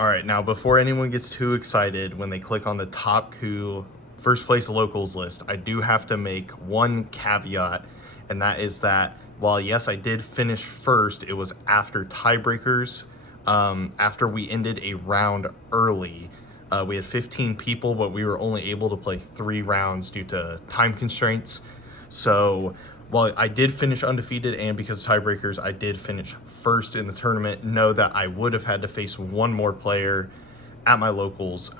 All right, now before anyone gets too excited when they click on the ToPKu first place locals list, I do have to make one caveat, and that is that while yes, I did finish first, it was after tiebreakers. After we ended a round early, we had 15 people, but we were only able to play 3 rounds due to time constraints. So while I did finish undefeated, and because of tiebreakers, I did finish first in the tournament, know that I would have had to face one more player at my locals,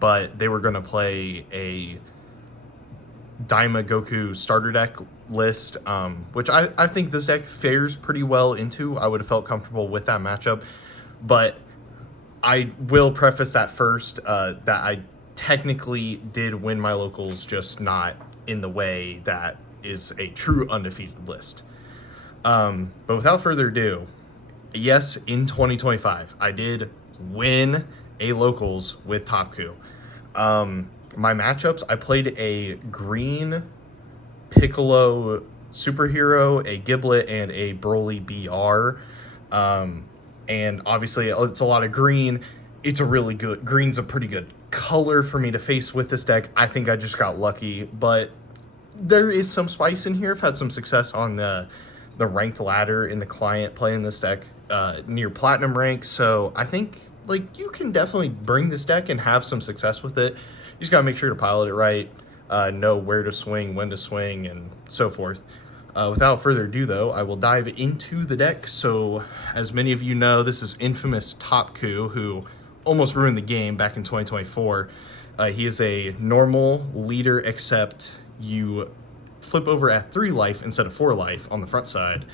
but they were going to play a Daima Goku starter deck list, which I think this deck fares pretty well into. I would have felt comfortable with that matchup, but I will preface that first, that I technically did win my locals, just not in the way that is a true undefeated list. But without further ado, yes, in 2025, I did win a locals with ToPKu. My matchups, I played a green Piccolo superhero, a Giblet, and a Broly BR. And obviously it's a lot of green. It's a really good, green's a pretty good color for me to face with this deck. I think I just got lucky, but there is some spice in here. I've had some success on the ranked ladder in the client playing this deck near platinum rank. So I think like you can definitely bring this deck and have some success with it. You just got to make sure to pilot it right, know where to swing, when to swing, and so forth. Without further ado, though, I will dive into the deck. So as many of you know, this is infamous ToPKu, who almost ruined the game back in 2024. He is a normal leader, except you flip over at 3 life instead of 4 life on the front side.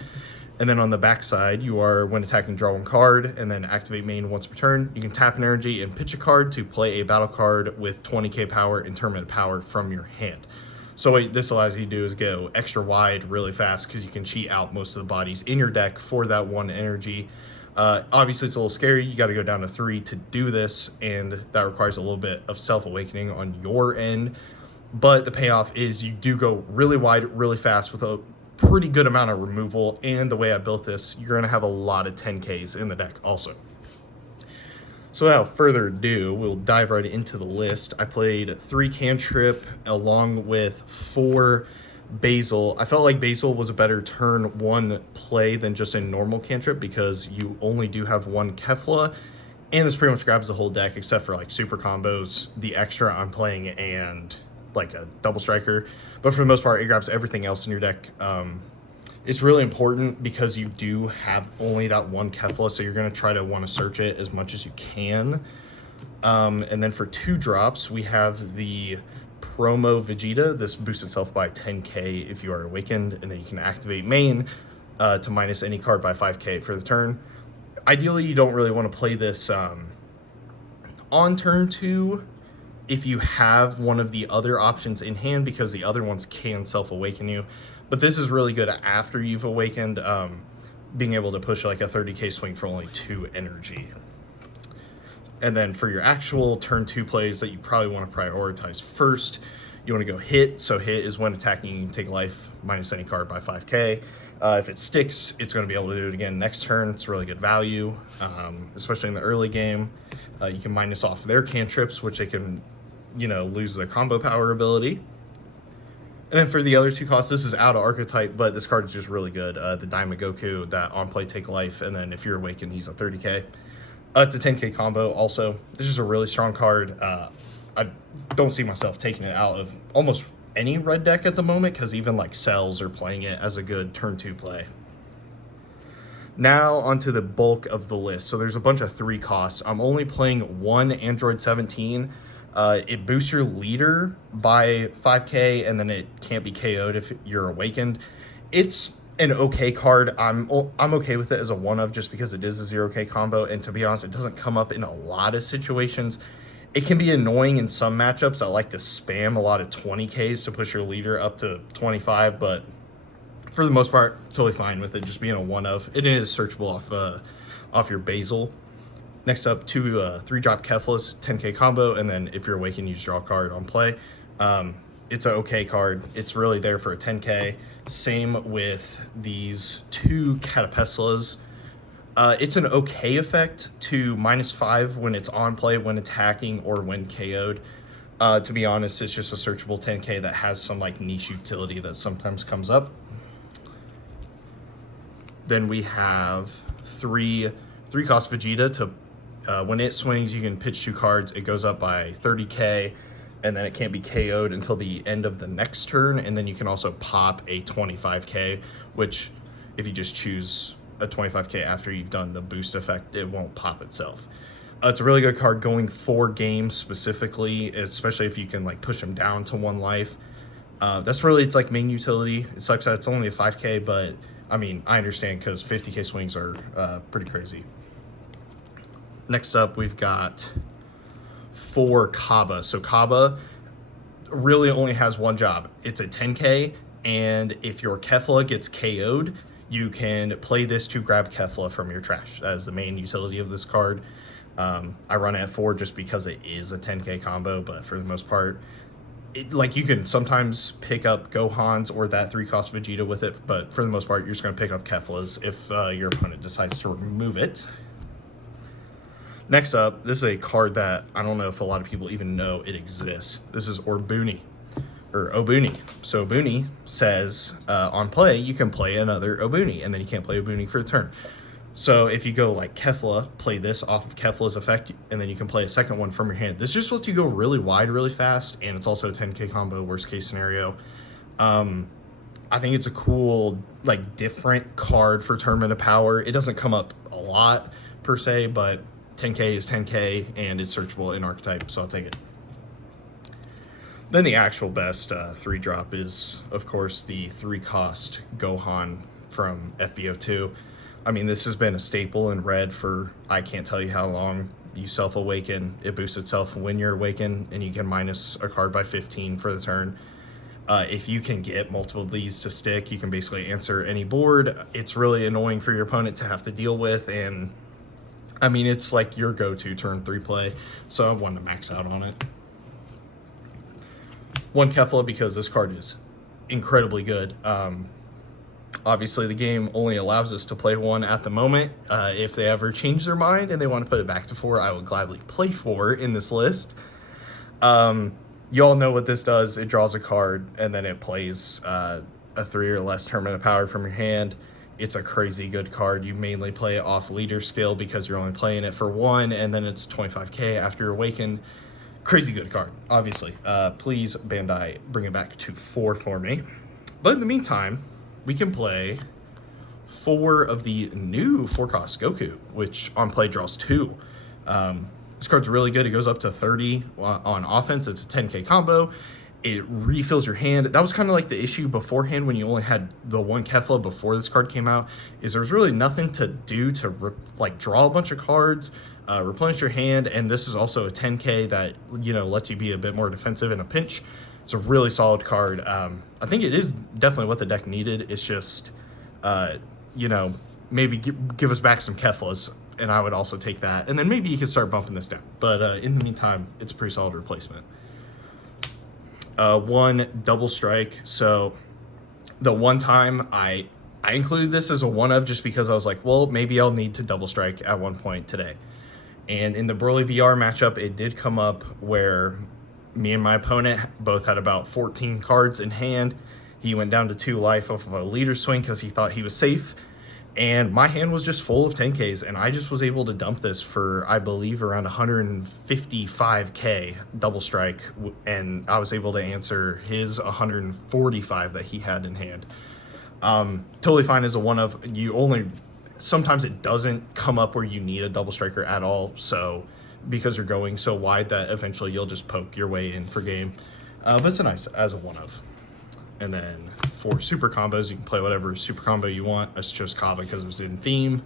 And then on the back side, you are, when attacking, draw 1 card, and then activate main once per turn. You can tap an energy and pitch a card to play a battle card with 20k power and tournament power from your hand. So what this allows you to do is go extra wide really fast, because you can cheat out most of the bodies in your deck for that 1 energy. Obviously, it's a little scary. You got to go down to 3 to do this, and that requires a little bit of self-awakening on your end. But the payoff is you do go really wide, really fast with a pretty good amount of removal. And the way I built this, you're going to have a lot of 10Ks in the deck also. So without further ado, we'll dive right into the list. I played 3 Cantrip along with 4 Basil. I felt like Basil was a better turn 1 play than just a normal Cantrip, because you only do have 1 Kefla. And this pretty much grabs the whole deck except for like super combos, the extra I'm playing, and like a double striker. But for the most part, it grabs everything else in your deck. It's really important because you do have only that 1 Kefla, so you're going to try to want to search it as much as you can. And then for 2 drops, we have the Promo Vegeta. This boosts itself by 10k if you are awakened, and then you can activate main to minus any card by 5k for the turn. Ideally, you don't really want to play this on turn 2 if you have one of the other options in hand, because the other ones can self-awaken you. But this is really good after you've awakened, being able to push like a 30k swing for only 2 energy. And then for your actual turn 2 plays that you probably want to prioritize first, you want to go hit. So hit is when attacking, you can take life minus any card by 5k. If it sticks, it's going to be able to do it again next turn. It's really good value, especially in the early game. You can minus off their cantrips, which they can, lose their combo power ability. And then for the other 2 costs, this is out of archetype, but this card is just really good. The Daima Goku, that on play take life, and then if you're awakened, he's a 30k. It's a 10k combo also. This is a really strong card. I don't see myself taking it out of almost any red deck at the moment, because even like Cells are playing it as a good turn 2 play. Now onto the bulk of the list. So there's a bunch of 3 costs. I'm only playing 1 Android 17. It boosts your leader by 5k, and then it can't be KO'd if you're awakened. It's an okay card. I'm okay with it as a 1-of, just because it is a 0k combo, and to be honest, it doesn't come up in a lot of situations. It can be annoying in some matchups that like to spam a lot of 20Ks to push your leader up to 25, but for the most part, totally fine with it just being a 1-of. It is searchable off your Basil. Next up, 2 3-drop Keflas, 10k combo, and then if you're awakened, you just draw a card on play. It's an okay card. It's really there for a 10k. Same with these 2 Catapeslas. It's an okay effect to -5 when it's on play, when attacking, or when KO'd. To be honest, it's just a searchable 10k that has some like niche utility that sometimes comes up. Then we have three cost Vegeta to when it swings, you can pitch 2 cards. It goes up by 30k, and then it can't be KO'd until the end of the next turn. And then you can also pop a 25k, which if you just choose a 25k after you've done the boost effect, it won't pop itself. It's a really good card going 4 games specifically, especially if you can like push them down to 1 life. That's really its like main utility. It sucks that it's only a 5k, but I mean, I understand because 50k swings are pretty crazy. Next up, we've got 4 Kaba. So Kaba really only has one job. It's a 10k, and if your Kefla gets KO'd, you can play this to grab Kefla from your trash. That is the main utility of this card. I run it at 4 just because it is a 10k combo, but for the most part, like you can sometimes pick up Gohans or that 3-cost Vegeta with it, but for the most part, you're just going to pick up Keflas if your opponent decides to remove it. Next up, this is a card that I don't know if a lot of people even know it exists. This is Obuni. So Obuni says on play, you can play another Obuni, and then you can't play Obuni for a turn. So if you go like Kefla, play this off of Kefla's effect, and then you can play a second one from your hand. This just lets you go really wide really fast, and it's also a 10k combo, worst case scenario. I think it's a cool, like, different card for Tournament of Power. It doesn't come up a lot per se, but 10k is 10k, and it's searchable in Archetype, so I'll take it. Then the actual best 3-drop is, of course, the 3-cost Gohan from FBO2. I mean, this has been a staple in Red for I can't tell you how long. You self-awaken, it boosts itself when you're awakened, and you can minus a card by 15 for the turn. If you can get multiple of these to stick, you can basically answer any board. It's really annoying for your opponent to have to deal with, and I mean, it's like your go-to turn 3 play, so I wanted to max out on it. 1 Kefla because this card is incredibly good. Obviously, the game only allows us to play 1 at the moment. If they ever change their mind and they want to put it back to 4, I will gladly play 4 in this list. You all know what this does. It draws a card, and then it plays a 3 or less Tournament of Power from your hand. It's a crazy good card. You mainly play it off leader skill because you're only playing it for 1, and then it's 25k after you're awakened. Crazy good card, obviously. Please, Bandai, bring it back to 4 for me. But in the meantime, we can play 4 of the new 4-cost Goku, which on play draws 2. This card's really good. It goes up to 30 on offense. It's a 10k combo. It refills your hand. That was kind of like the issue beforehand when you only had the 1 Kefla before this card came out, is there was really nothing to do to like draw a bunch of cards, replenish your hand, and this is also a 10k that, you know, lets you be a bit more defensive in a pinch. It's a really solid card. I think it is definitely what the deck needed. It's just, you know, maybe give us back some Keflas, and I would also take that. And then maybe you can start bumping this down. But in the meantime, it's a pretty solid replacement. 1 double strike. So the one time I included this as a 1-of just because I was like, well, maybe I'll need to double strike at one point today. And in the Broly BR matchup, it did come up where me and my opponent both had about 14 cards in hand. He went down to 2 life off of a leader swing because he thought he was safe. And my hand was just full of 10Ks, and I just was able to dump this for, I believe, around 155k double strike, and I was able to answer his 145 that he had in hand. Totally fine as a 1-of. You only, sometimes it doesn't come up where you need a double striker at all, so because you're going so wide that eventually you'll just poke your way in for game. But it's a nice as a 1-of. And then for super combos, you can play whatever super combo you want. I chose Kaba because it was in theme.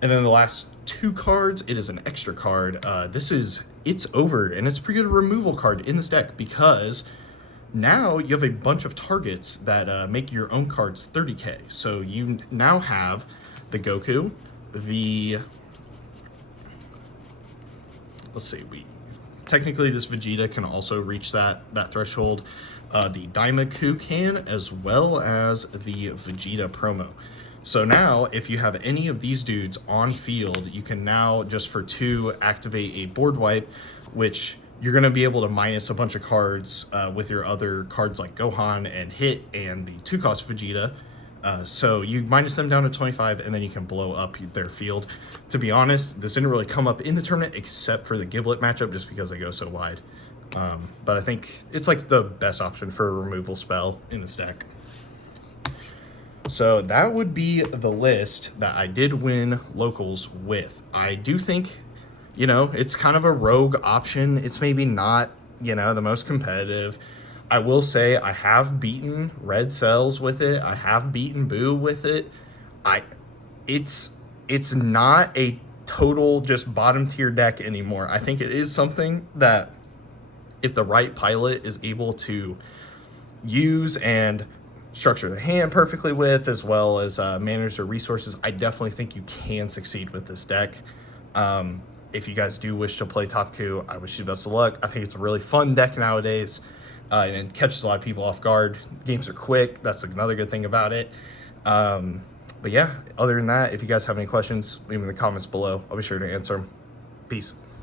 And then the last 2 cards, it is an extra card. It's over, and it's a pretty good removal card in this deck because now you have a bunch of targets that make your own cards 30k. So you now have the Goku, technically this Vegeta can also reach that threshold. The ToPKu can, as well as the Vegeta promo. So now, if you have any of these dudes on field, you can now, just for 2, activate a board wipe, which you're going to be able to minus a bunch of cards with your other cards like Gohan and Hit and the 2-cost Vegeta. So you minus them down to 25, and then you can blow up their field. To be honest, this didn't really come up in the tournament except for the Giblet matchup, just because they go so wide. But I think it's like the best option for a removal spell in this deck. So that would be the list that I did win locals with. I do think, you know, it's kind of a rogue option. It's maybe not, you know, the most competitive. I will say I have beaten Red Cells with it. I have beaten Boo with it. It's not a total just bottom tier deck anymore. I think it is something that if the right pilot is able to use and structure the hand perfectly with, as well as manage their resources, I definitely think you can succeed with this deck. If you guys do wish to play ToPKu, I wish you the best of luck. I think it's a really fun deck nowadays, and it catches a lot of people off guard. Games are quick. That's another good thing about it. But yeah, other than that, if you guys have any questions, leave them in the comments below. I'll be sure to answer them. Peace.